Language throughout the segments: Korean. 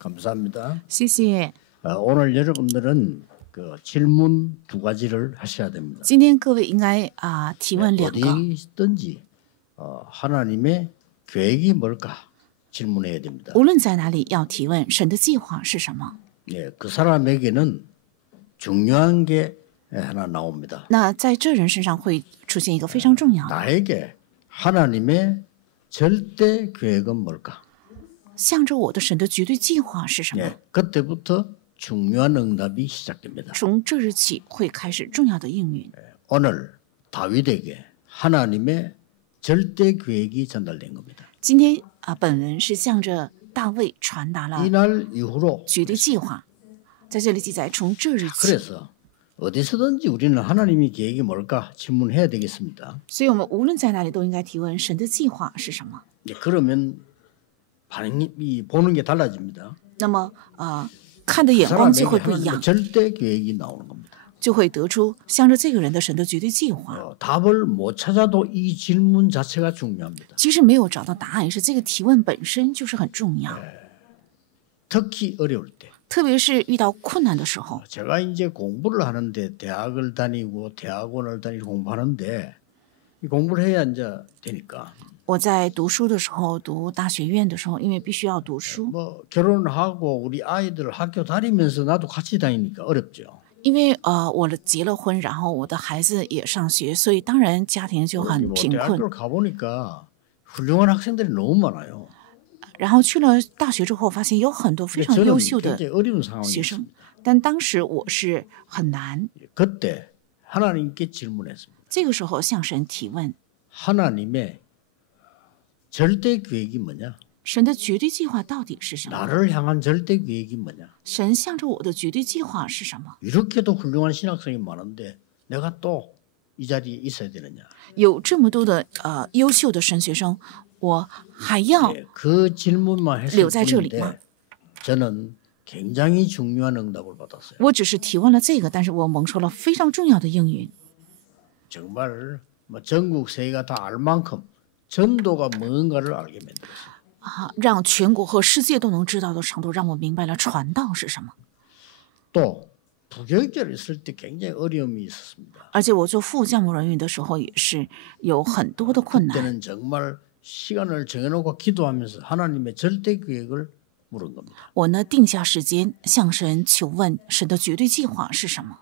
감사합니다. 谢谢。 오늘 여러분들은 그 질문 두 가지를 하셔야 됩니다. 今天各位应该提问两个， 어디 있든지 하나님의 계획이 뭘까 질문해야 됩니다. 无论在哪里要提问神的计划是什么。 예, 그 사람에게는 중요한 게 하나 나옵니다. 那在这人身上会出现一个非常重要的， 나에게 하나님의 절대 계획은 뭘까? 向着我的神的绝对计划是什么？ 예, 그때부터 중요한 응답이 시작됩니다. 从这日起会开始重要的应允。 오늘 다윗에게 하나님의 절대 계획이 전달된 겁니다. 今天本文是向着大卫传达了 이날 이후로 绝对计划，在这里记载，从这日起， 그래서 어디서든지 우리는 하나님의 계획이 뭘까 질문해야 되겠습니다. 所以我们无论在哪里都应该提问神的计划是什么。 예, 그러면 반응이 보는 게 달라집니다. 那么看的眼光就会 사람에게 不一样 하나님의 ， 절대 계획이 나오는 겁니다. 就会得出向着这个人的神的绝对计划。 답을 못 찾아도 이 질문 자체가 중요합니다. 即使没有找到答案，是这个提问本身就是很重要， 특히 어려울 때. 特别是遇到困难的时候。 제가 이제 공부를 하는데 대학을 다니고 대학원을 다니고 공부하는데 이 공부를 해야 이제 되니까 我在读书的时候，读大学院的时候，因为必须要读书， 뭐 결혼하고 우리 아이들 학교 다니면서 나도 같이 다니니까 어렵죠. 因为我结了婚，然后我的孩子也上学，所以当然家庭就很 뭐 贫困。 대학교를 가보니까 훌륭한 학생들이 너무 많아요. 然后去了大学之后，发现有很多非常 저는 优秀的 굉장히 어려운 상황이 学 있어요. 生，但当时我是很难。 그때 하나님께 질문했습니다. 这个时候向神提问， 하나님의 절대 계획이 뭐냐? 神的绝对计划到底是什么？ 나를 향한 절대 계획이 뭐냐? 神向着我的绝对计划是什么？ 이렇게도 훌륭한 신학생이 많은데 내가 또 이 자리에 있어야 되느냐? 有这么多的优秀的神学生，我还要 네, 그 질문만 했을 留在这里 뿐인데 吗？ 저는 굉장히 중요한 응답을 받았어요. 我只是提问了这个，但是我蒙受了非常重要的应允。 정말 뭐 전국 세계가 다 알 만큼 전도가 뭔가를 알게 만들었어요. 让全国和世界都能知道的程度，让我明白了传道是什么。 또 부교육자를 있을 때 굉장히 어려움이 있었습니다. 而且我做副教牧人员的时候，也是有很多的困难。 그때는 정말 시간을 정해놓고 기도하면서 하나님의 절대 계획을 물은 겁니다. 我呢，定下时间向神求问神的绝对计划是什么。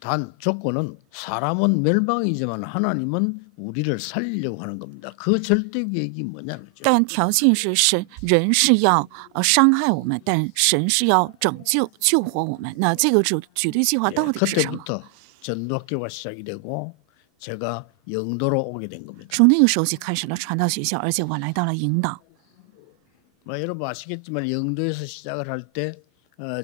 단 조건은 사람은 멸망이지만 하나님은 우리를 살리려고 하는 겁니다. 그 절대 계획이 뭐냐는 거죠. 但条件是人是要伤害我们，但神是要拯救救活我们。那这个绝对计划到底是什么？ 그때부터 전도학교가 시작이 되고 제가 영도로 오게 된 겁니다. 从那个时候起开始了传道学校，而且我来到了引导。 뭐 여러분 아시겠지만 영도에서 시작을 할 때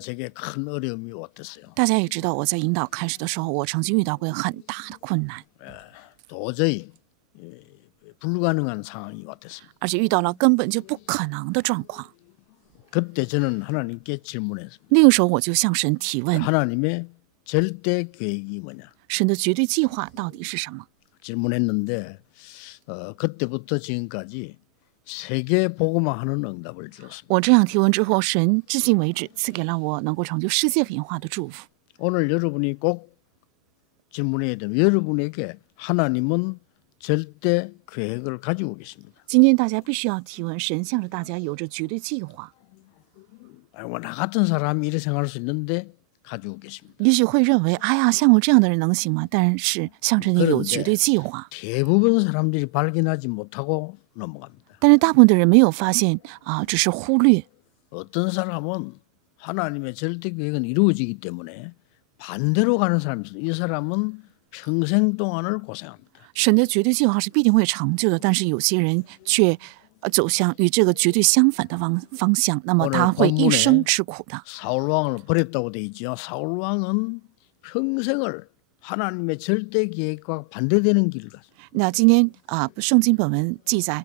제게 큰 어려움이 왔댔어요. 大家也知道，我在引导开始的时候，我曾经遇到过很大的困难， 도저히 불가능한 상황이 왔댔습니다. 而且遇到了根本就不可能的状况。 그때 저는 하나님께 질문했습니다. 那个时候我就向神提问， 하나님의 절대 계획이 뭐냐? 神的绝对计划到底是什么？ 질문했는데 그때부터 지금까지 세계 복음화 하는 응답을 주었습니다. 我这样提问之后，神至今为止赐给了我能够成就世界福音化的祝福。 오늘 여러분이 꼭 질문해야 되면 여러분에게 하나님은 절대 계획을 가지고 계십니다. 今天大家必须要提问，神向着大家有着绝对计划。 아이고, 나 같은 사람이 이렇게 생각할 수 있는데 가지고 계십니다. 也许会认为，哎呀，像我这样的人能行吗？但是向着你有绝对计划。 대부분 사람들이 발견하지 못하고 넘어갑니다. 但是大部分的人没有发现只是忽略。 어떤 사람은 하나님의 절대 계획은 이루어지기 때문에 반대로 가는 사람이 있어요. 이 사람은 평생 동안을 고생합니다. 神的绝对计划是必定会成就的，但是有些人却走向与这个绝对相反的方向，那么他会一生吃苦的。 사울 왕을 버렸다고 돼 있죠. 사울 왕은 평생을 하나님의 절대 계획과 반대되는 길을 갔어요. 那今天圣经本文记载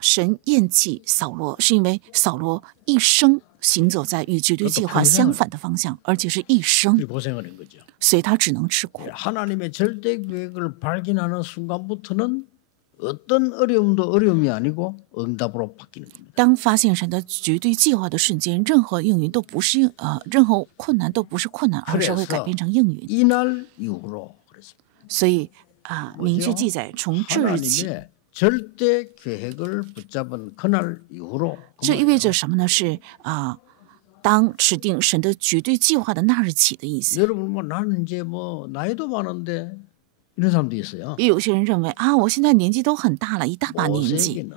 神厌弃扫罗，是因为扫罗一生行走在与绝对计划相反的方向，而且是一生， 고생을 한 거죠. 所以他只能吃苦。 하나님의 절대 계획을 발견하는 순간부터는 어떤 어려움도 어려움이 아니고 응답으로 바뀌는 겁니다. 当发现神的绝对计划的瞬间，任何应允都不是任何困难都不是困难，而是会改变成应允。 이날 이후로 그랬습니다. 所以明确记载，从这日起， 하나님의 절대 계획을 붙잡은 그날 이후로 这意味着什么呢？是当指定神的绝对计划的那日起的意思。 여러분 뭐 나는 이제 뭐 나이도 많은데 이런 사람도 있어요. 也有些人认为我现在年纪都很大了，一大把年纪。 모세에게는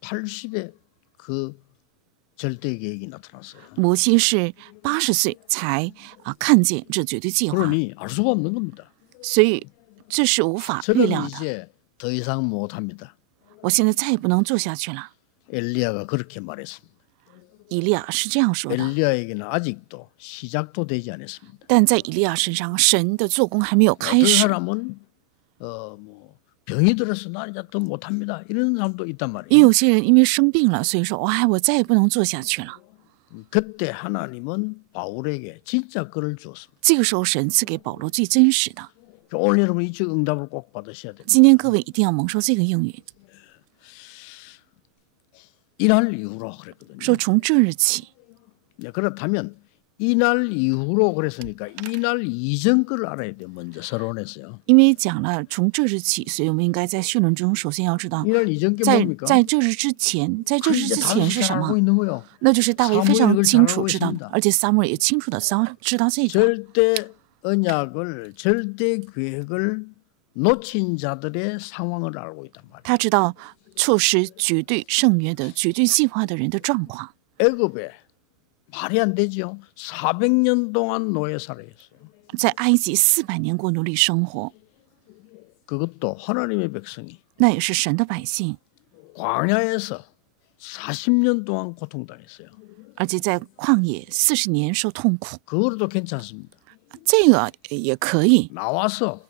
80의 그 절대 계획이 나타났어요. 摩西是80岁才看见这绝对计划， 그러니 알 수가 없는 겁니다. 所以这是无法预 저는 料的。 이제 더 이상 못합니다. 我现在再也不能做下去了。 엘리야가 그렇게 말했습니다. 以利亚是这样说的， 엘리야에게는 아직도 시작도 되지 않았습니다. 但在以利亚身上，神的做工还没有开 어떤 始。 사람은 뭐 병이 들어서 나 이제 더 못합니다. 이런 사람도 있단 也 말이에요. 有些人因为生病了，所以说我再也不能做下去了。 그때 하나님은 바울에게 진짜 글을 주었습니다. 这个时候，神赐给保罗最真实的。 오늘 여러분 이쪽 응답을 꼭 받으셔야 됩니다. 今天各位一定要蒙受这个应允， 이날 이후로 그랬거든요. 说从这日起。 네, 그렇다면 이날 이후로 그랬으니까 이날 이전 거를 알아야 돼요. 먼저 서론에서요. 因为讲了从这日起，所以我们应该在绪论中首先要知道， 이날 이전 게 在 뭡니까? 在这日之前，在这日 이제 之前 다윗이 是什 잘 么 알고 ？ 있는 거요. 那就是大卫非常清楚知道 사무엘을 잘 的 알고 ，而且撒母耳也清楚的知道这个。 절대 언약을 절대 계획을 놓친 자들의 상황을 알고 있단 말이에요. 他知道错失绝对圣约的绝对计划的人的状况。 애굽에 말이 안 되죠. 400년 동안 노예 살아있어요. 在埃及400年过奴隶生活， 그것도 하나님의 백성이 那也是神的百姓， 광야에서 40년 동안 고통당했어요. 而且在旷野40年受痛苦， 그거로도 괜찮습니다. 这个也可以。 나와서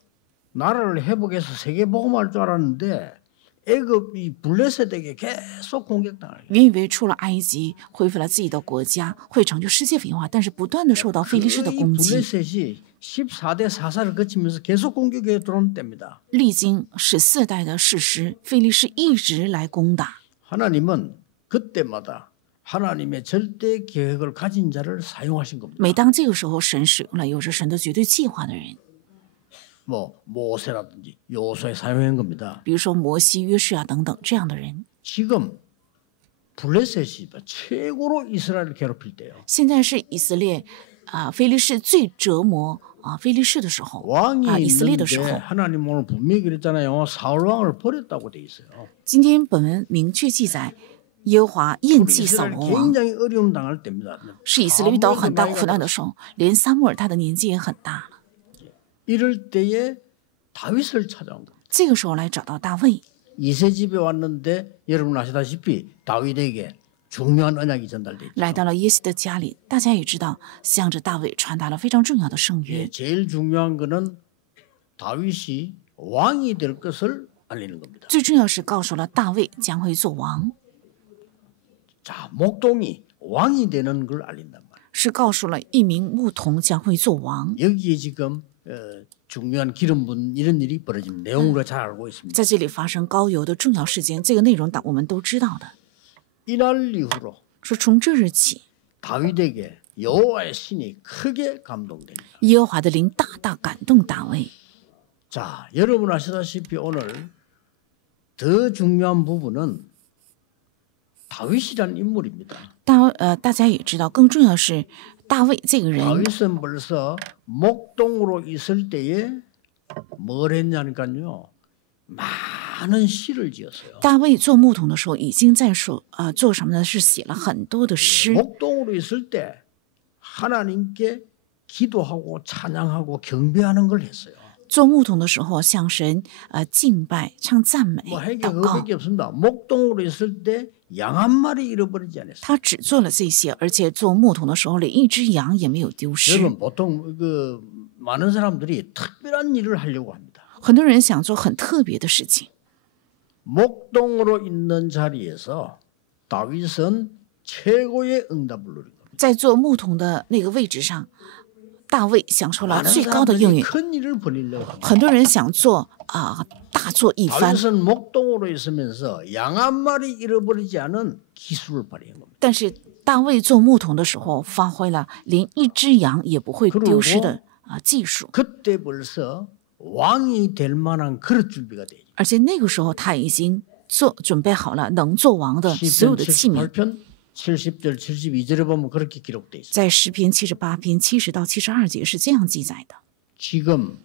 나라를 회복해서 세계 복음할 줄 알았는데 애굽이 블레셋에게 계속 공격당해요. 原以为出了埃及，恢复了自己的国家，会成就世界文化，但是不断的受到非利士的攻击， 블레셋이 14대 사사를 거치면서 계속 공격해 들어오는 때입니다. 历经14代的士师，非利士一直来攻打。 하나님은 그때마다 하나님의 절대 계획을 가진 자를 사용하신 겁니다. 每当这个时候，神使用了有着神的绝对计划的人， 뭐 모세라든지 요소에 사용한 겁니다. 比如说摩西、约书亚等等这样的人。 지금 블레셋이 최고로 이스라엘을 괴롭힐 때요. 现在是以色列非利士最折磨非利士的时候 왕이 以色列的时 있는데 候。 하나님 오늘 분명히 그랬잖아요. 사울 왕을 버렸다고 돼 있어요. 今天本文明确记载，耶和华厌 우리 弃扫 이스라엘 罗王， 굉장히 어려움 당할 때입니다. 是以色列遇到很大 사무엘도 苦难 나이가 的时候，连撒母耳他的年纪也很大了。 이럴 때에 다윗을 찾아온 겁니다. 这个时候来找到大卫， 이세 집에 왔는데 여러분 아시다시피 다윗에게 중요한 언약이 전달돼 있죠. 来到了耶西的家里，大家也知道，向着大卫传达了非常重要的圣约。 제일 중요한 거는 다윗이 왕이 될 것을 알리는 겁니다. 最重要是告诉了大卫将会做王， 자, 목동이 왕이 되는 걸 알린단 말이에요. 是告诉了一名牧童将会做王。 여기에 지금 중요한 기름 붓는 이런 일이 벌어진 내용으로 잘 알고 있습니다. 在这里发生高油的重要事件，这个内容我们都知道的。 이날 이후로 说从这日起， 다윗에게 여호와의 신이 크게 감동됩니다. 耶和华的灵大大感动大卫。 자, 여러분 아시다시피 오늘 더 중요한 부분은 다윗이라는 인물입니다. 大家也知道，更重要的是大卫这个人。 다윗은 벌써 목동으로 있을 때에 뭘 했냐니까요. 많은 시를 지었어요. 大卫做牧童的时候，已经在做什么呢？是写了很多的诗。 목동으로 있을 때 하나님께 기도하고 찬양하고 경배하는 걸 했어요. 做牧童的时候，向神敬拜、唱赞美、 뭐 할 게 祷告。 그거밖에 없습니다. 목동으로 있을 때 양 한 마리 잃어버리지 않았어요. 他只做了这些，而且做牧童的时候，连一只羊也没有丢失。 여러분 보통 그 많은 사람들이 특별한 일을 하려고 합니다. 很多人想做很特别的事情。 목동으로 있는 자리에서 다윗은 최고의 응답을 누린 겁니다. 在做牧童的那个位置上，大卫享受了 많은 最高的应 사람들이 允。 큰 일을 벌이려고 합니다. 很多人想做大做一番。 다윗은 목동으로 있으면서 양 한 마리 잃어버리지 않은 기술을 발휘한 겁니다. 但是大卫做牧童的时候，发挥了连一只羊也不会丢失的技术。 그때 벌써 왕이 될 만한 그릇 준비가 돼. 而且那个时候他已经准备好了能做王的所有的器皿。 78편 70절 72절에 보면 그렇게 기록돼 있어요. 在诗篇78篇70到72节是这样记载的。 지금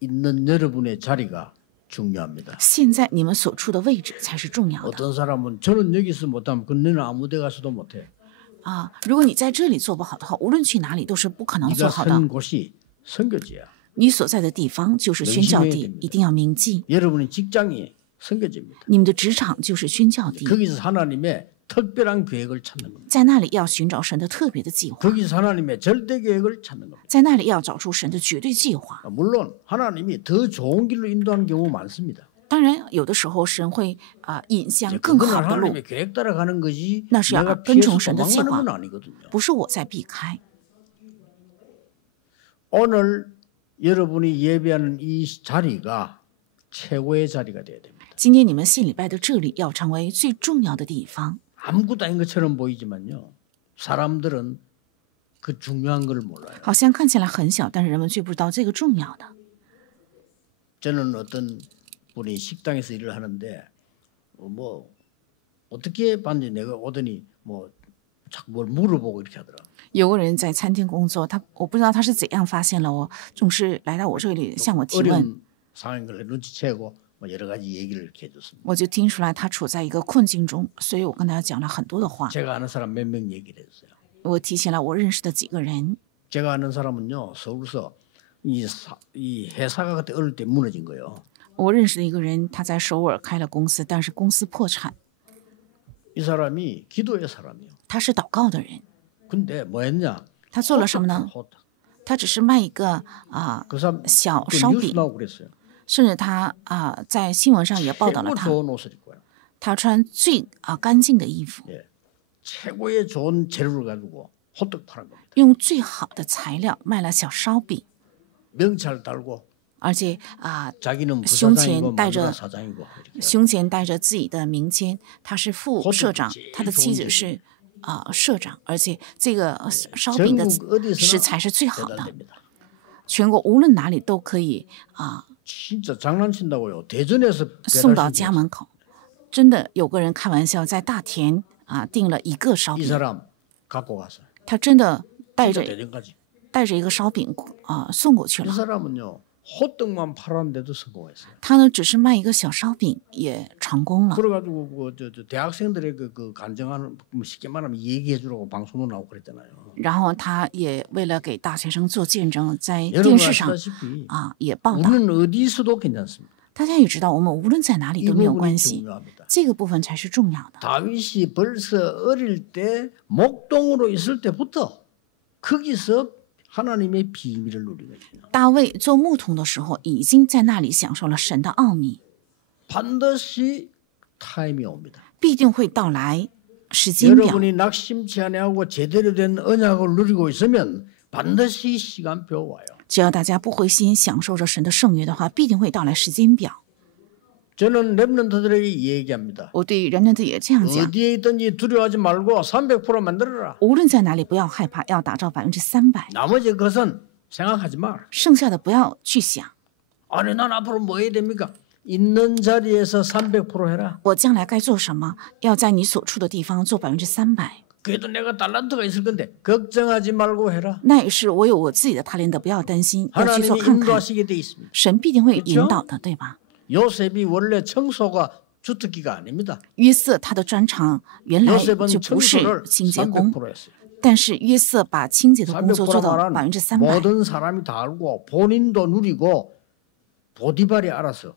있는 여러분의 자리가 중요합니다. 现在你们所处的位置才是重要的。 어떤 사람은 저는 여기서 못하면 그는 아무 데 가서도 못해. 如果你在这里做不好的话，无论去哪里都是不可能做 네가 好的。 선 곳이 선교지야. 你所在的地方就是宣教地，一定要铭记。 여러분의 직장이 선교지입니다. 你们的职场就是宣教地， 거기서 하나님의 특별한 계획을 찾는 겁니다. 在那里要寻找神的特别的计划， 거기서 하나님의 절대 계획을 찾는 겁니다. 在那里要找出神的绝对计划。 물론 하나님이 더 좋은 길로 인도하는 경우 많습니다. 当然，有的时候神会引向 이제 更 그건 好的路， 하나님의 계획 따라 가는 거지. 那是要 내가 跟 피해서 从神的计 도망가는 划， 건 아니거든요. 不是我在避开。 오늘 여러분이 예배하는 이 자리가 최고의 자리가 돼야 됩니다. 今天你们信礼拜的这里要成为最重要的地方。 아무것도 아닌 것처럼 보이지만요. 사람들은 그 중요한 걸 몰라요. 好像看起来很小，但是人们却不知道这个重要的。 저는 어떤 분이 식당에서 일을 하는데 뭐 어떻게 봤는지 내가 오더니 뭐 자꾸 뭘 물어보고 이렇게 하더라. 有个人在餐厅工作，我不知道他是怎样发现了我，总是来到我这里向我提问， 어려운 상황인 걸 눈치채고 뭐 여러 가지 얘기를 이렇게 해줬습니다. 我就听出来他处在一个困境中，所以我跟他讲了很多的话。 제가 아는 사람 몇 명 얘기를 했어요. 我提醒了我认识的几个人， 제가 아는 사람은요 서울서 이 회사가 그때 어릴 때 무너진 거예요. 我认识的一个人，他在首尔开了公司，但是公司破产。 이 사람이 기도의 사람이에요. 他是祷告的人， 근데 뭐 했냐? 他做了什么呢？ 호떡. 他只是卖一个그 사람 小 그 烧 뉴스 饼， 나오고 그랬어요. 甚至他在新闻上也报道了 최고 他， 좋은 옷을 입고 와요. 他穿最干净的衣服， 예. 최고의 좋은 재료를 가지고 호떡 파는 겁니다. 用最好的材料卖了小烧饼， 명찰 달고 而且 자기는胸 부사장이고 前带着 마누라 사장이고 이렇게. 胸前带着自己的名签，他是副社长，他的妻子是社长，而且这个烧饼的 전국 어디서나 食材是最好的， 배달됩니다. 全国无论哪里都可以 진짜 장난친다고요. 대전에서 送到 배달시켰어요. 家门口。真的有个人开玩笑，在大田订了一个烧 이 饼， 사람 갖고 가서 他真的带 진짜 着 대전까지. 一个烧饼送过去 이 了。 사람은요 호떡만 팔았는데도 성공했어요. 他呢只是卖一个小烧饼也成功了。 그래가지고 저 대학생들의 그 간증하는 뭐 쉽게 말하면 얘기해 주라고 방송도 나오고 그랬잖아요. 然后他也为了给大学生做见证，在 여러분 电视上 아시다시피 也报道。 우리는 어디서도 괜찮습니다. 大家也知道，我们无论在哪里 이 都没有 부분이 关系， 중요합니다. 这个部分才是重要的。 다윗이 벌써 어릴 때 목동으로 있을 때부터 거기서 하나님의 비밀을 누리거든요. 大卫做牧童的时候，已经在那里享受了神的奥秘， 반드시 타임이 옵니다. 必定会到来时间表。 여러분이 낙심치 아니하고 제대로 된 언약을 누리고 있으면 반드시 시간표 와요. 只要大家不灰心，享受着神的圣约的话，必定会到来时间表。 저는 랩런트들에게 얘기합니다. 我对人们也这样讲， 어디에 있든지 두려워하지 말고 300% 만들어라. 无论在哪里，不要害怕，要打造300%， 나머지 것은 생각하지 마. 剩下的不要去想。 아니 난 앞으로 뭐 해야 됩니까? 있는 자리에서 300% 해라. 我将来该做什么？要在你所处的地方做300%。 그래도 내가 달란트가 있을 건데 걱정하지 말고 해라. 那也是我有我自己的他连的，不要担心，要去 하나님이 做看看， 인도하시게 돼 있습니다. 神必定会引导的，对吧？ 요셉이 원래 청소가 주특기가 아닙니다. 约瑟他的专长原来 요셉은 就不是 청소를 清洁工， 300% 했어요. 但是约瑟把清洁的工作做 300% 到 말은 300%。 모든 사람이 다 알고 본인도 누리고 보디발이 알아서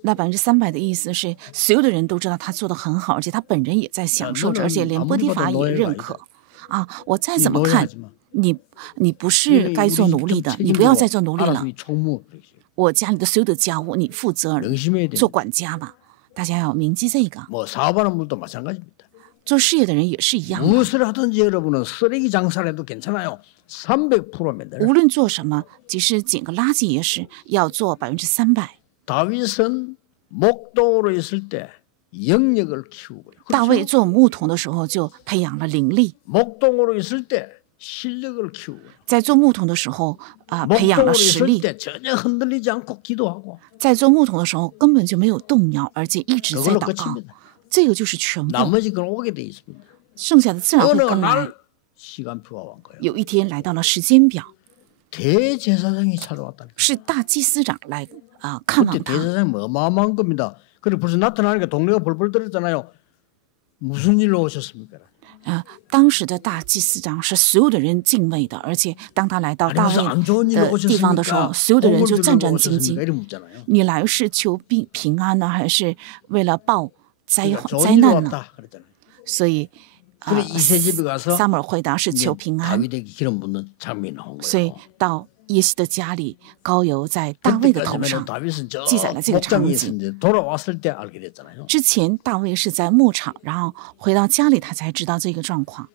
那300%的意思是，所有的人都知道他做的很好，而且他本人也在享受着，而且连波提法也认可。我再怎么看，你不是该做奴隶的，你不要再做奴隶了。我家里的所有的家务你负责，做管家吧。大家要铭记这个。 뭐 사업하는 분도 마찬가지입니다. 做事业的人也是一样的。 무엇을 하든지 여러분은 쓰레기 장사를 해도 괜찮아요. 300% 만들어라. 无论做什么，即使捡个垃圾也是要做300%。 다윗은 목동으로 있을 때 영역을 키우고요. 大卫做牧童的时候就培养了灵力， 목동으로 있을 때 실력을 키우고요. 在做牧童的时候培养了 목동으로 实 있을 力， 때 전혀 흔들리지 않고 기도하고 在做牧童的时候根本就没有动摇，而且一直在 그걸로 祷告， 끝입니다. 这个就是全部， 나머지 건 오게 돼 있습니다. 剩下的自然会 어느 跟来。 날 시간표가 온 거예요. 有一天来到了时间表， 대제사장이 찾아왔다니까. 是大祭司长来看 그때 望他。 대제사장이 어마어마한 겁니다. 그래 벌써 나타나니까 동네가 벌벌 떨었잖아요. 무슨 일로 오셨습니까? 当时的大祭司长是所有的人敬畏的，而且当他来到 아니 大 무슨 卫 안 좋은 일로 的地方的时候， 오셨습니까? 所有的人 복을 就战 주려고 战兢 오셨습니까? 兢。 이렇게 묻잖아요. 你来是求平安呢，还是为了报灾 그러니까 좋은 灾 일로 难呢？ 왔다 그랬잖아요. 所以 그래 이세 집에 가서 撒母耳回答是 이제 求平安， 다윗에게 기름 붓는 장면이 나온 所以 거예요. 到耶西的家里膏油在大卫的头 그때까지는 上。 다윗은 저 记载了这个场 목장에 景。 있었는데 돌아왔을 때 알게 됐잖아요. 之前大卫是在牧场，然后回到家里他才知道这个状况。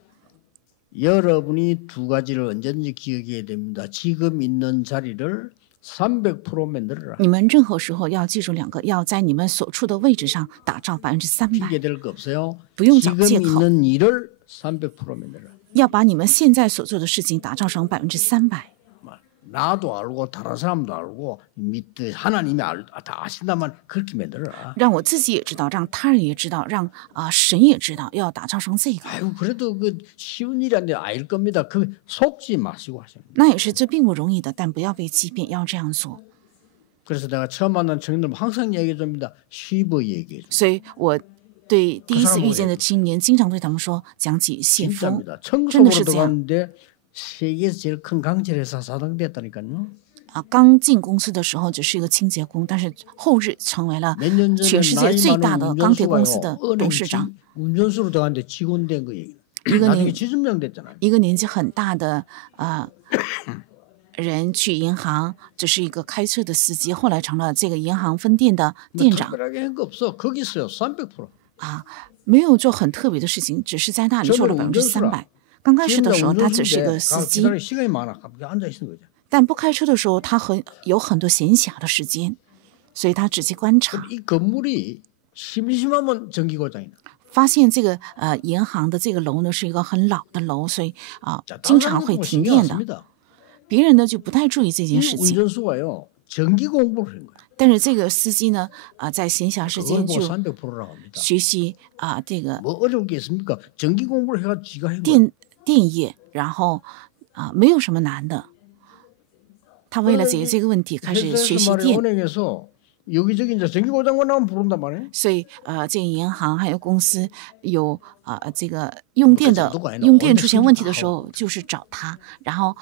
여러분이 두 가지를 언제든지 기억해야 됩니다. 지금 있는 자리를 300% 만들어라. 你们任何时候要记住两个，要在你们所处的位置上打造300%， 핑계댈 거 없어요. 不用找 지금 借口， 있는 일을 300% 만들어라. 要把你们现在所做的事情打造成300%。 나도 알고 다른 사람도 알고 하나님이 다 아신다만 그렇게 만들어라. 让我自己也知道，让他人也知道，让神也知道，要打造成这个。 아유 그래도 그 쉬운 일이 아닌데 아닐 겁니다. 그 속지 마시고 하십니다. 那也是这并不容易的，但不要被欺骗，要这样做。 그래서 내가 처음 만난 청년들 항상 얘기해 줍니다. 쉬버 얘기해 줘. 所以我对第一次遇见的青年，经常对他们说，讲起谢夫， 진짜입니다. 真的 청소로 是这样。 들어갔는데 세계에서 제일 큰 강철회사 사장 됐다니까요. 刚进公司的时候只是一个清洁工，但是后日成为了 몇 년 전에 全世界 나이 最大 많은 的钢铁公司 운전수가요. 的 은행 董事长。 운전수로 들어갔는데 직원 된 거 얘기. 이거 나중에 내- 지점장 됐잖아요. 一个年纪很大的人去银行，只是一个开车的司机，后来成了这个银行分店的 뭐 店长 특별하게 한 거 없어. 거기 있어요. 300%. 没有做很特别的事情，只是在那里做了300%。刚开始的时候，他只是一个司机， 기다릴 시간이 많아. 가만히 앉아 있는 거죠. 但不开车的时候，他有很多闲暇的时间，所以他仔细观察， 이 건물이 심심하면 전기 고장이 나. 发现这个银行的这个楼呢是一个很老的楼，所以자, 经 다른 常 사람은 会 뭐 停 신경 电 안 的。 씁니다. 别人呢就不太注意这 이 件事情， 운전수가요. 전기 공부를 한 거예요. 但是这个司机呢在闲暇时 그걸 间 뭐 就 300%라고 합니다. 学习这个 뭐 어려운 게 있습니까? 전기 공부를 해가지고 지가 한 거예요. 电业，然后没有什么难的。他为了解决这个问题，开始学习 회사에서 말이에요. 电， 은행에서 여기저기 이제 전기 고장만 나면 부른단 말이에요. 所以这个银行还有公司有这个用电的 그래서 누가 아니라 用电出现 언제 问题的 쓰기도 时候，就是找他，然后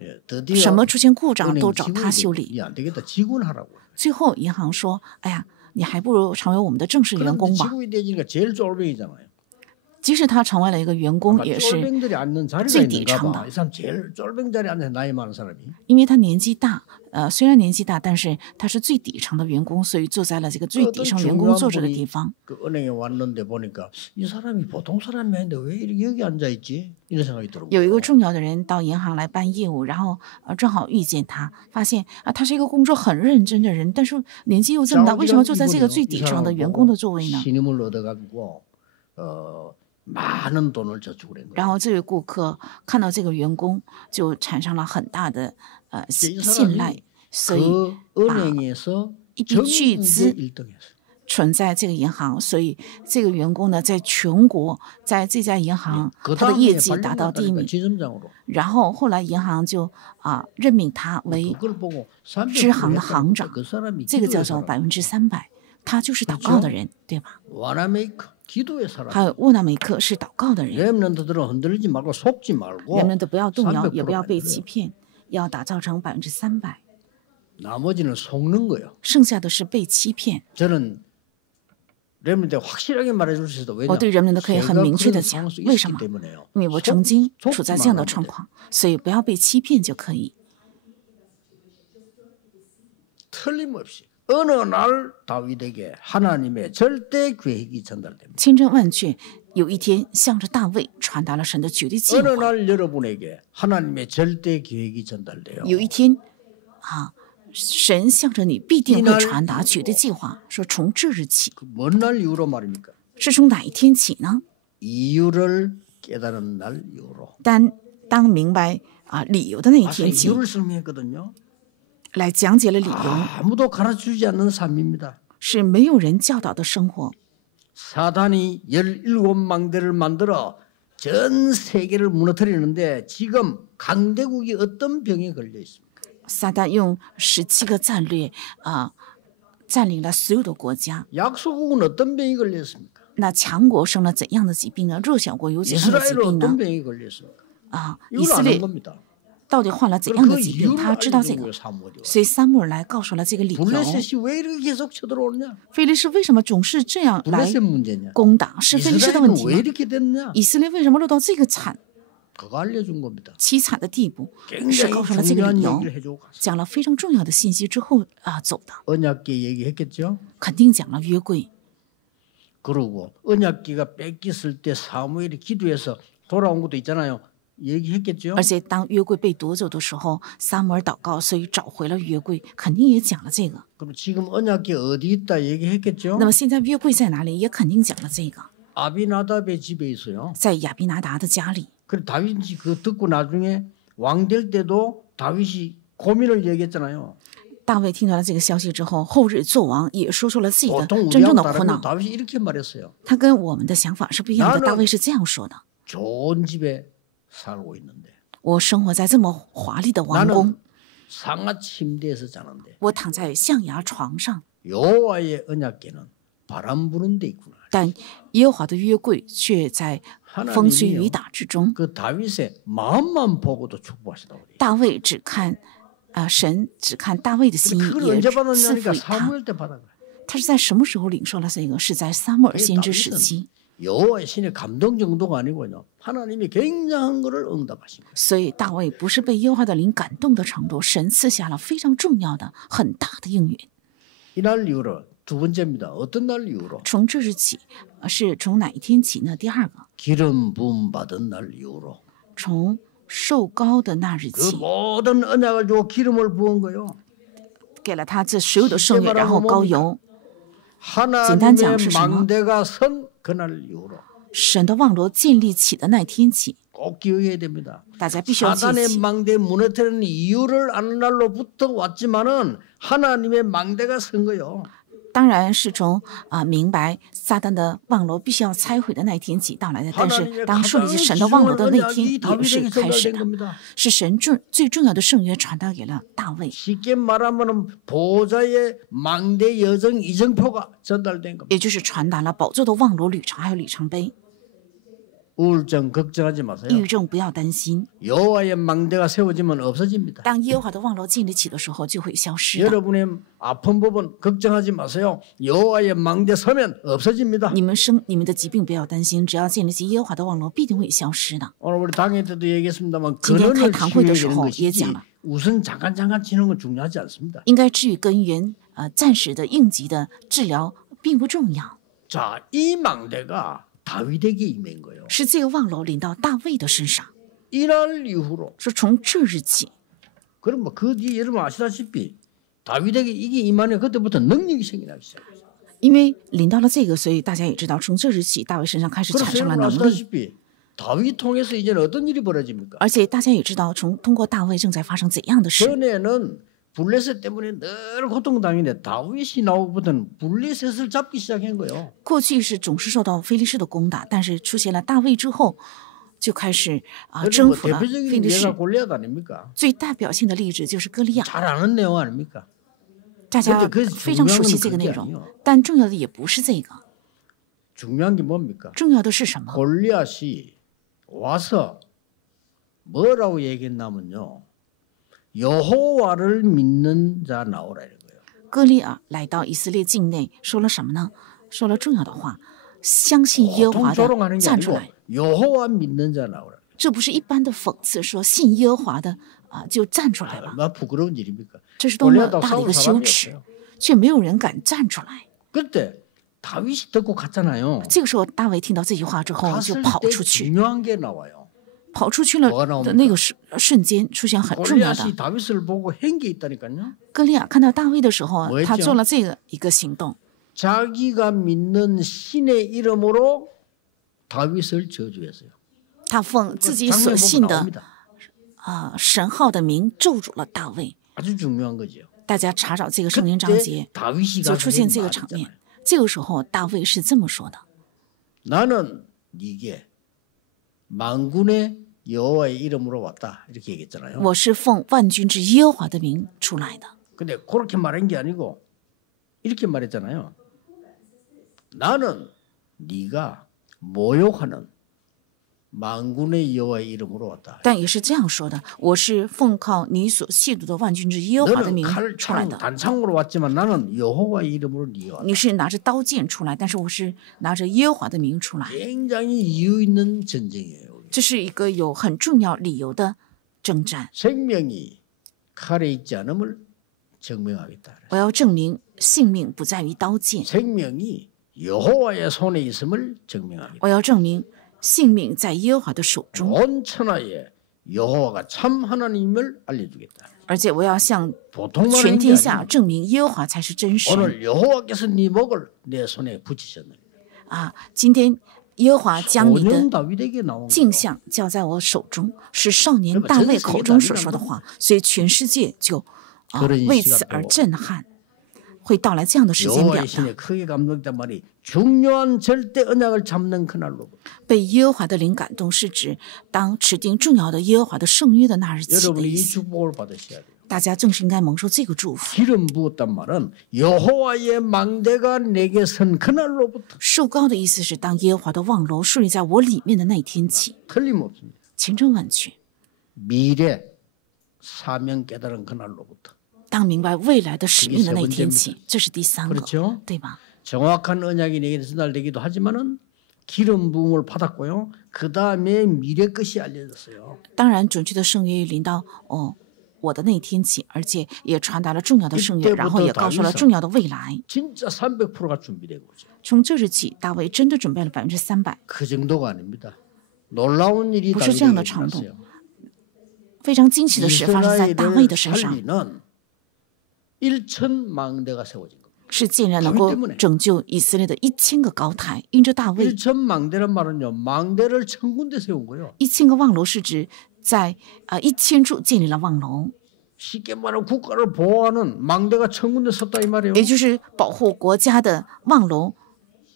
예, 드디어 什么出现故障 은행 都找他 직원이 修理。 야, 안 되겠다. 직원하라고. 最后银行说：“哎呀，你还不如成为我们的正式员 그런데 工吧。 직원이 되니까 제일 쫄병이잖아요. ”即使他成为了一个员工， 아마 也是 쫄병들이 앉는 자리가最 있는가 底层 봐. 的。 이 사람 제일 쫄병 자리에 앉는 나이 많은 사람이. 因为他年纪大，虽然年纪大，但是他是最底层的员工，所以坐在了这个最底层员工坐着的地方。 그 은행에 왔는데 보니까 이 사람이 보통 사람이 아닌데 왜 이렇게 여기 앉아 있지? 이런 생각이 들어요. 有一个重要的人到银行来办业务，然后正好遇见他，发现他是一个工作很认真的人，但是年纪又这么大，为什么坐在这个最底层的员工的座位呢？ 신임을 얻어가지고 많은 돈을 저축을 했는 然 거예요. 后这位顾客看到这个员工，就产生了很大的이 信赖， 사람이 所以 그 은행에서 이비 전국의 쥐즈 1등이었어요. 存在这个银行，所以这个员工呢，在全国，在这家银行， 그 他的业 다음에 绩达到第一 발령났다니까 名。 지점장으로. 然后后来银行就任命他为 그걸 보고 支行的 300% 行长， 그 사람이 这个叫 기도의 做 사람. 300%，他就是祷告的人，对吧？ 와나메이커 기도의 사람. 还有沃纳梅克是祷告的人， 렘넌트들은 흔들리지 말고 속지 말고 人们都不要动摇， 300% 也不要被 만들어요. 欺骗，要打造成300%， 나머지는 속는 거예요. 剩下的是被欺骗。 저는 렘넌트 확실하게 말해줄 수 있어도 我对人们都可以很明确的讲，为什么？ 때문에요. 因为我曾经 속지 处在这样的 말라는 状 거죠. 况，所以不要被欺骗就可以。 틀림없이 어느 날 다윗에게 하나님의 절대 계획이 전달됩니다. 千真万确，有一天向着大卫传达了神的绝对计 어느 划。 날 여러분에게 하나님의 절대 계획이 전달돼요. 有一天，神向着你必定会传达绝对计划，说从这日起。 뭔 날 이후로 말입니까? 是从哪一天起呢？ 이유를 깨달은 날 이후로. 当明白理由的那一天起， 이유를 설명했거든요. 来讲解了理由， 아무도 가르쳐주지 않는 삶입니다. 是没有人教导的生活。 사단이 17망대를 만들어 전 세계를 무너뜨리는데 지금 강대국이 어떤 병에 걸려 있습니까? 撒旦用17个战略占领了所有的国家。 약소국은 어떤 병이 걸려 있습니까? 那强国生了怎样的疾病呢？弱小国有怎样的疾 이스라엘은 病呢 어떤 ？ 병이 걸려 있습니까? 以 이걸 色 아는 列 겁니다. 到底患了怎样的疾病？ 그 他知道这 이유를 个， 알려준 거예요, 사무엘이. 所以撒母耳来告诉了这个理由。 블레셋이 왜 이렇게 계속 쳐들어오느냐? 非利士为什么总是这样来 블레셋 문제냐? 攻打？是非利士的问 이스라엘은 题 왜 吗？ 이렇게 됐느냐? 以色列为什么落到这个그거 알려준 겁니다. 凄惨的地步？是 굉장히 告诉了这个 중요한 理由， 얘기를 해주고 갔어요. 讲了非常重要的信息之后走的， 언약궤 얘기했겠죠? 肯定讲了约柜。 그러고 언약궤가 뺏겼을 때 사무엘이 기도해서 돌아온 것도 있잖아요. 얘기했겠죠? 而且当约柜被夺走的时候，撒母耳祷告，所以找回了约柜，肯定也讲了这个。 그럼 지금 언약궤 어디 있다 얘기했겠죠? 那么现在约柜在哪里？也肯定讲了这个， 아비나답의 집에 있어요. 在亚比拿达的家里。 그래 다윗이 그거 듣고 나중에 왕 될 때도 다윗이 고민을 얘기했잖아요. 大卫听到了这个消息之后，后日做王也说出了自己的 보통 真正 우리하고 的苦 다르면 恼。 다윗이 이렇게 말했어요. 他跟我们的想法是不一样的。 나는 大卫是这样说的： 좋은 집에 살고 있는데 我生活在这么华丽的王宫， 나는 상하 침대에서 자는데 我躺在象牙床上， 여호와의 언약궤는 바람 부는 데 있구나. 但耶和华的约柜却在风吹雨打之中。 그 다윗의 마음만 보고도 축복하시다고 그래요. 大卫只看神只看大卫的心意， 그걸 也 언제 赐 받았냐니까 福于他。 사무엘 때 받은 거예요. 他是在什么时候领受了这个？是在撒母耳先知时期。 여호와의 신의 감동 정도가 아니고요. 하나님이 굉장한 것을 응답하신 거예요. 所以大卫不是被耶和华的灵感动的程度，神赐下了非常重要的、很大的应允。 이날 이후로 두 번째입니다. 어떤 날 이후로? 从这日起，是从哪一天起呢？第二个， 기름 부음 받은 날 이후로. 从受膏的那日 그 起， 모든 언약을 주고 기름을 부은 거요. 给了他这所有的圣约，然后膏油。 하나님의 망대가 선 그날 이후로. 神的望罗建立起的那天起， 꼭 기억해야 됩니다. 大家必须要记 사단의 起。 망대 무너뜨리는 이유를 아는 날로부터 왔지만은 하나님의 망대가 선 거요. 当然是从明白撒旦的望罗必须要拆毁的那一天起到来的，但是当树立起神的望罗的那天也是开始的，是神最重要的圣约传达给了大卫。 쉽게 말하면 보좌의 망대 여정 이정표가 전달된 겁니다. 也就是传达了宝座的望罗旅程还有里程碑。 우울증 걱정하지 抑 마세요. 郁症不要担心， 여호와의 망대가 세워지면 없어집니다. 当耶和华的望罗建立起的时候就会消失的。 여러분의 아픈 부분 걱정하지 마세요. 여호와의 망대 서면 없어집니다. 你们的疾病不要担心，只要建立起耶和华的望罗，必定会消失的。 오늘 우리 당회 때도 얘기했습니다만 今天开 근원을 堂会的时 치유해야 되는 候也 것이지 讲了， 우선 잠깐 치는 건 중요하지 않습니다. 应该治愈根源，暂时的应急的治疗并不重要， 자, 이 망대가 다윗에게 임한 거예요. 是这个望罗临到大卫的身上。 이날 이후로 说从这日起， 그럼 그 뒤에 여러분 아시다시피 다윗에게 이게 임하네 그때부터 능력이 생겨나기 시작했어요. 因为临到了这个，所以大家也知道，从这日起，大卫身上开始产 그래서 生了 여러분 能力。 아시다시피 다윗 통해서 이제는 어떤 일이 벌어집니까? 而且大家也知道，通过大卫正在发生怎样的事。 전에는 블레셋 때문에 늘 고통당했는데 다윗이 나오고부터는 블레셋을 잡기 시작한 거예요. 过去是总是受到非利士的攻打，但是出现了大卫之后，就开始征服了非 대표적인 利士 예가 。 골리앗 아닙니까? 最代表性的例子就是歌利亚， 잘 아는 내용 아닙니까? 大家 근데 그 非常熟悉这个内 중요한 건 容 그게 아니에요 ，但重要的也不是这个， 중요한 게 뭡니까? 重要的是什么？ 골리앗이 와서 뭐라고 얘기했냐면요. 여호와를 믿는 자 나오라 이런 거예요. 歌利亚来到以色列境内，说了什么呢？说了重要的话，相信耶和华 보통 조롱하는 的 게 站出 아니고 来。 여호와 믿는 자 나오라. 这不是一般的讽刺，说信耶和华的就站出来吧， 얼마나 부끄러운 일입니까? 这是多么 골리앗하고 大的一 싸울 个羞 사람이 耻， 없어요. 却没有人敢站出来。 그때 다윗이 듣고 갔잖아요. 这个时候，大卫听到这句话之后就 갔을 跑 때 出去， 중요한 게 나와요. 跑出去了的那个瞬间，出现很重要的。 골리앗이 다윗을 보고 한 게 있다니까요. 歌利亚看到大卫的时候，他做了这个一个行动， 자기가 믿는 신의 이름으로 다윗을 저주했어요. 他奉自己所信的神号的名咒诅了大卫。 아주 중요한 거죠. 大家查找这个圣经章节，就出现这个场面。这个时候，大卫是这么说的： 나는 네게 만군의 여호와의 이름으로 왔다 이렇게 얘기했잖아요. 我是奉万军之耶和华的名出来的。 근데 그렇게 말한 게 아니고 이렇게 말했잖아요. 나는 네가 모욕하는 만군의 여호와의 이름으로 왔다. 但也是这样说的，我是奉靠你所亵渎的万军之耶和华的 너는 名 칼, 出来 창, 的。 단창으로 왔지만 나는 여호와의 이름으로 네가 왔다. 你是拿着刀剑出来，但是我是拿着耶和华的名出来。 굉장히 이유 있는 전쟁이에요. 这是一个有很重要理由的征战。 생명이 칼에 있지 않음을 증명하겠다. 我要证明性命不在于刀剑， 생명이 여호와의 손에 있음을 증명하겠다. 我要证明性命在耶和华的手中， 온 천하에 여호와가 참 하나님을 알려주겠다. 而且我要向 보통 全 말하는 게 天下 아니라 证明耶和华才是真神 오늘 여호와께서 네 목을 내 손에 붙이셨느니 啊！今天耶和华将你的 소년 다윗에게 나온 镜 거예요. 像交在我手中，是少年大卫口中所说的话，所以全世界就为此而震撼，会到来这样的时间点 여호와의 的。 신에 크게 감동했단 말이 중요한 절대 언약을 잡는 그날로 被耶和华的灵感动，是指当指定重要的耶和华的圣约的那日起的 여러분이 意 이 思。 축복을 받으셔야 돼요. 大家正是应该蒙受这个祝福。 기름 부었단 말은 여호와의 망대가 내게 선 그날로부터 受膏的意思是，当耶和华的望楼树立在我里面的那一天起， 틀림없습니다. 千真万确。 미래 사명 깨달은 그날로부터 当明白未来的使命的那一天起，这是第三个， 그렇죠? 对吧？ 정확한 언약이 내게 전달되기도 하지만은 기름 부음을 받았고요. 그 다음에 미래 것이 알려졌어요. 当然，准确的圣约临到我的那一天起，而且也传达了重要的圣约，然后也告诉了重要的未来。 진짜 300%가 준비되고 있죠. 从这日起，大卫真的准备了300%， 그 정도가 아닙니다. 놀라운 일이 不是这样的 다윗에게 程度。 일어났어요. 非常惊奇的事发生在大卫的 이스라엘을 身上， 살리는 1천 망대가 세워진 겁니다. 是竟然能够拯救以色列的1000个高台，因着大卫 1천 망대란 말은요. 망대를 1000군데 세운 거예요. 1000个望楼是指在1000处建立了望楼， 쉽게 말하면 국가를 보호하는 망대가 1000군데 섰다 이 말이에요. 也就是保护国家的望楼，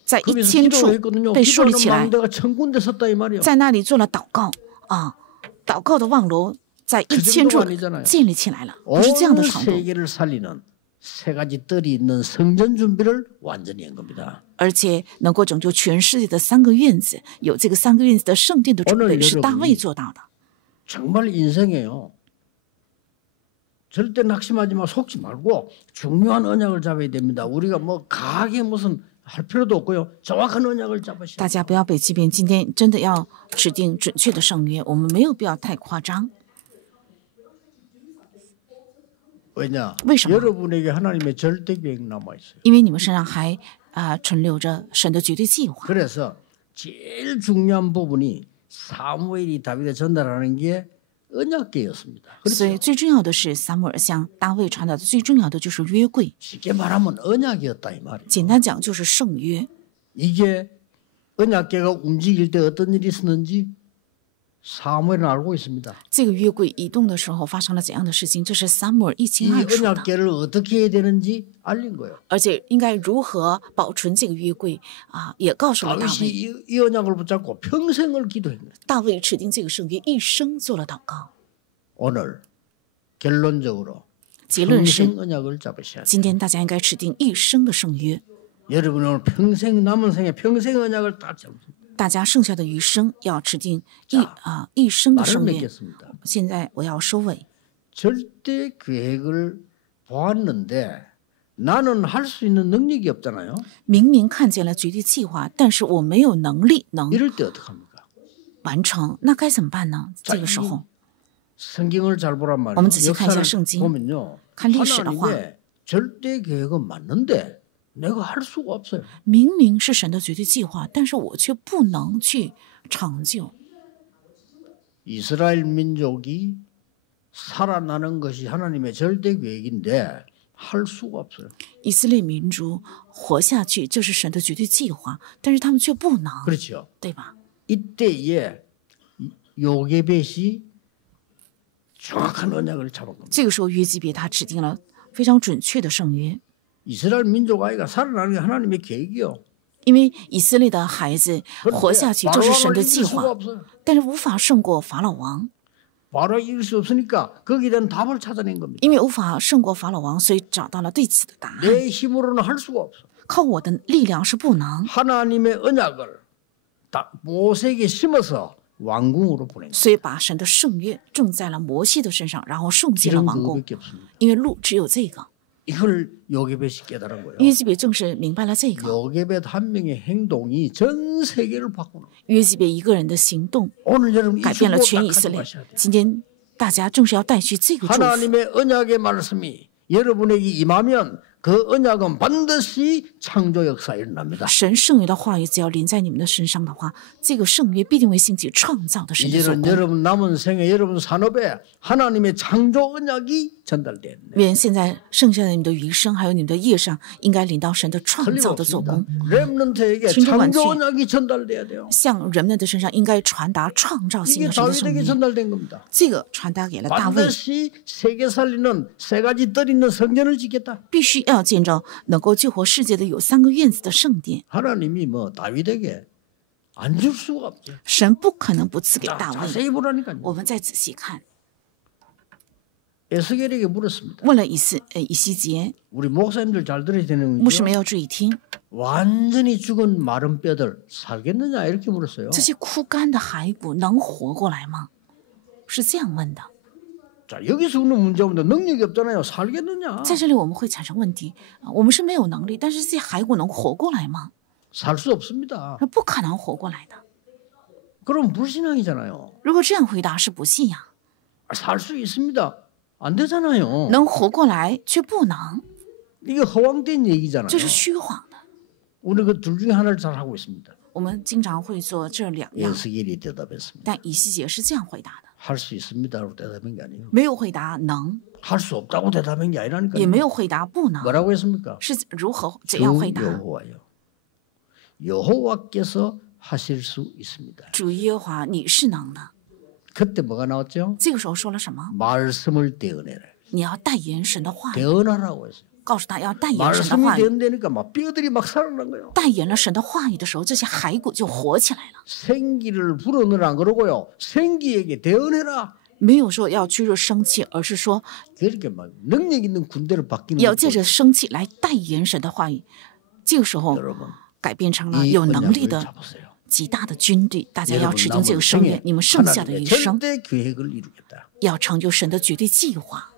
在 거기서 1000 处 기도했거든요. 被树立起 기도하는 来， 망대가 1000군데 섰다 이 말이에요. 在那里做了祷告啊，祷告的望楼在1000处建立起来了，不是这样的 온 程度。 세계를 살리는 세 가지 뜰이 있는 성전 준비를 완전히 한 겁니다. 而且能够拯救全世界的3个院子，有这个3个院子的圣殿的准备，是大卫做到的。 정말 인생이에요. 절대 낙심하지 마, 속지 말고 중요한 언약을 잡아야 됩니다. 우리가 뭐 강하게 무슨 할 필요도 없고요. 정확한 언약을 잡으셔야 大家不要被欺骗，今天真的要指定准确的圣约，我们没有必要太夸张。 왜냐? 为什么？ 여러분에게 하나님의 절대 계획 남아 있어요. 因为你们身上还存留着神的绝对计划。 그래서 제일 중요한 부분이 사무엘이 다윗에 전달하는 게 언약궤였습니다. 所以 그렇죠? 最重要的是撒母耳向大卫传达的最重要的就是约柜， 쉽게 말하면 언약이었다 이 말이에요. 简单讲就是圣约。 이게 언약궤가 움직일 때 어떤 일이 있었는지 사무엘은 알고 있습니다. 这个约柜移动的时候发生了怎样的事情，这是撒母耳一 이 清二楚的。 언약궤를 어떻게 해야 되는지 알린 거예요. 而且应该如何保存这个约柜也告诉了大 다윗이 卫。 이 언약을 붙잡고 평생을 기도했어요. 大卫指定这个圣约，一生做了祷告。 오늘 결론적으로 结论是， 평생 언약을 잡으셔야 돼요. 今天大家应该指定一生的圣约。 여러분 오늘 평생 남은 생에 평생 언약을 딱 잡으세요. 大家剩下的余生要指定一生的 말을 圣约。 맺겠습니다. 现在我要收尾。 절대 계획을 보았는데 나는 할 수 있는 능력이 없잖아요. 明明看见了绝对计划，但是我没有能力能 이럴 때 어떡합니까? 完成，那该怎么办呢？这个时候， 성경을 잘 보란 말이에요. 我们仔细看一下 역사를 圣经， 보면요. 看历史的话， 하나님의 절대 계획은 맞는데 내가 할 수가 없어요. 明明是神的绝对计划，但是我却不能去成就。 이스라엘 민족이 살아나는 것이 하나님의 절대 계획인데 할 수가 없어요. 以色列民族活下去就是神的绝对计划，但是他们却不能， 그렇죠. 对吧？ 이때에 요게벳이 정확한 언약을 잡은 겁니다. 这个时候约基别他指定了非常准确的圣约， 이스라엘 민족 아이가 살아나는 게 하나님의 계획이요. 因为以色列的孩子活下去这是神的计 바로왕을 이길 수가 划， 없어요. 但是无法胜过法老王， 바로 이길 수 없으니까 거기에 대한 답을 찾아낸 겁니다. 因为无法胜过法老王，所以找到了对此的答案。 내 힘으로는 할 수가 없어. 靠我的力量是不能， 하나님의 언약을 모세에게 심어서 왕궁으로 보낸 所以把神的圣约种在了摩西的身上，然后送进了 길은 王宫。 그거밖에 없습니다. 因为路只有这个， 이걸 요게벳이 깨달은 거예요. 约基别正是明白了这个。 요게벳 한 명의 행동이 전 세계를 바꾸는 거예요. 约基别一个人的行动 오늘 여러분 이 改变了 축복 全 딱 以色列 가져가셔야 돼요. 。今天大家正是要带去这个祝福。 하나님의 언약의 말씀이 여러분에게 임하면 그 언약은 반드시 창조 역사에 일어납니다. 神圣约的话语只要临在你们的身上的话，这个圣约必定会兴起创造的神的做 이제는 工。 여러분 남은 생에 여러분 산업에 하나님의 창조 언약이 전달됐네. 愿现在剩下的你们的余生，还有你们的业上，应该领到神的创造的做 틀림없습니다. 工， 렘넌트에게 진정한 창조 죄. 언약이 전달돼야 돼요. 向人们的身上应该传达创造性 이게 的神的圣 다윗에게 约。 전달된 겁니다. 这个传达给了大卫， 반드시 세계 살리는 세 가지 뜰 있는 성전을 짓겠다. 必须要建造能够救活世界的有3个院子的圣殿。 하나님이 뭐 다윗에게 안 줄 수가 없죠. 神不可能不赐给 자, 大卫。 자세히 보라니까요. 我们再仔细看， 에스겔에게 물었습니다. 问了以西结， 우리 목사님들 잘 들어야 되는 牧师们 거죠. 要注意听， 완전히 죽은 마른 뼈들 살겠느냐 이렇게 물었어요. 这些枯干的骸骨能活过来吗？是这样问的。 자, 여기서 오는 문제 없는데 능력이 없잖아요. 살겠느냐? 在这里我们会产生问题，我们是没有能力，但是这些骸骨能活过来吗？ 살 수 없습니다. 不可能活过来的。 그럼 불신앙이잖아요. 如果这样回答是不信仰， 살 수 있습니다. 안 되잖아요. 能活过来却不能， 이게 허황된 얘기잖아요. 这是虚晃的。 우리 그 둘 중에 하나를 잘 하고 있습니다. 我们经常会做这2样， 에스겔이 대답했습니다. 但以西结是这样回答的， 할 수 있습니다라고 대답한 게 아니에요. 没有回答能， 할 수 없다고 대답한 게 也 아니라니까요. 没有回答不能， 뭐라고 했습니까? 是如何怎样回 주 答？ 여호와요. 여호와께서 하실 수 있습니다. 主耶和华，你是能的。 그때 뭐가 나왔죠? 这个时候说了什么？ 말씀을 대언해라. 你要代言神的话语， 대언하라고 했어요. 告诉他要代言神的 말씀이 话语。 대언되니까 막 뼈들이 막 살아난 거예요. 代言了神的话语的时候，这些骸骨就活起来了。 생기를 불어넣으라 그러고요. 생기에게 대언해라. 没有说要驱热生气，而是说 그렇게 막 능력 있는 군대를 바뀌는 要借着生气来代言神的话语。这个时候 여러분 改变成了 이 有能力 언약을 的 잡으세요. 极大的军队。大家要 여러분 持定这 남은 个圣约， 생에 你们剩下的 하나님의 余生 절대 계획을 이루겠다. 要成就神的绝对计划。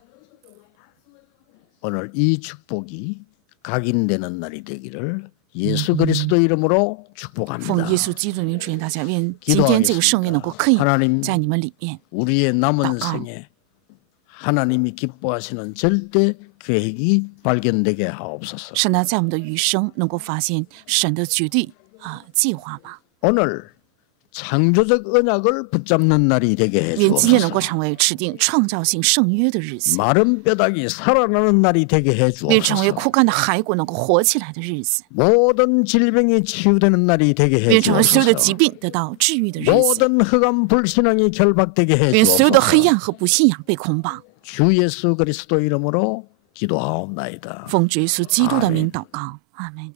오늘 이 축복이 각인되는 날이 되기를 예수 그리스도 이름으로 奉 축복합니다. 耶稣基督的名祝愿大家，愿今天这个圣约能够刻印 하나님 在你们里面。 우리의 남은祷告。 생에 하나님이 기뻐하시는 절대 계획이 발견되게 하옵소서. 神呢，在我们的余生能够发现神的绝对计划吧。 오늘 창조적 언약을 붙잡는 날이 되게 愿今天能够 해주옵소서. 成为指定创造性圣约的日子， 마른 뼈다귀 살아나는 날이 되게 愿成为 해주옵소서. 枯干的骸骨能够活起来的日子， 모든 질병이 치유되는 날이 되게 愿成为所有的 해주옵소서. 疾病得到治愈的日子， 모든 흑암 불신앙이 결박되게 愿所有的黑 해주옵소서. 暗和不信仰被捆绑。 주 예수 그리스도 이름으로 기도하옵나이다. 奉主耶稣基督的名祷告，阿门。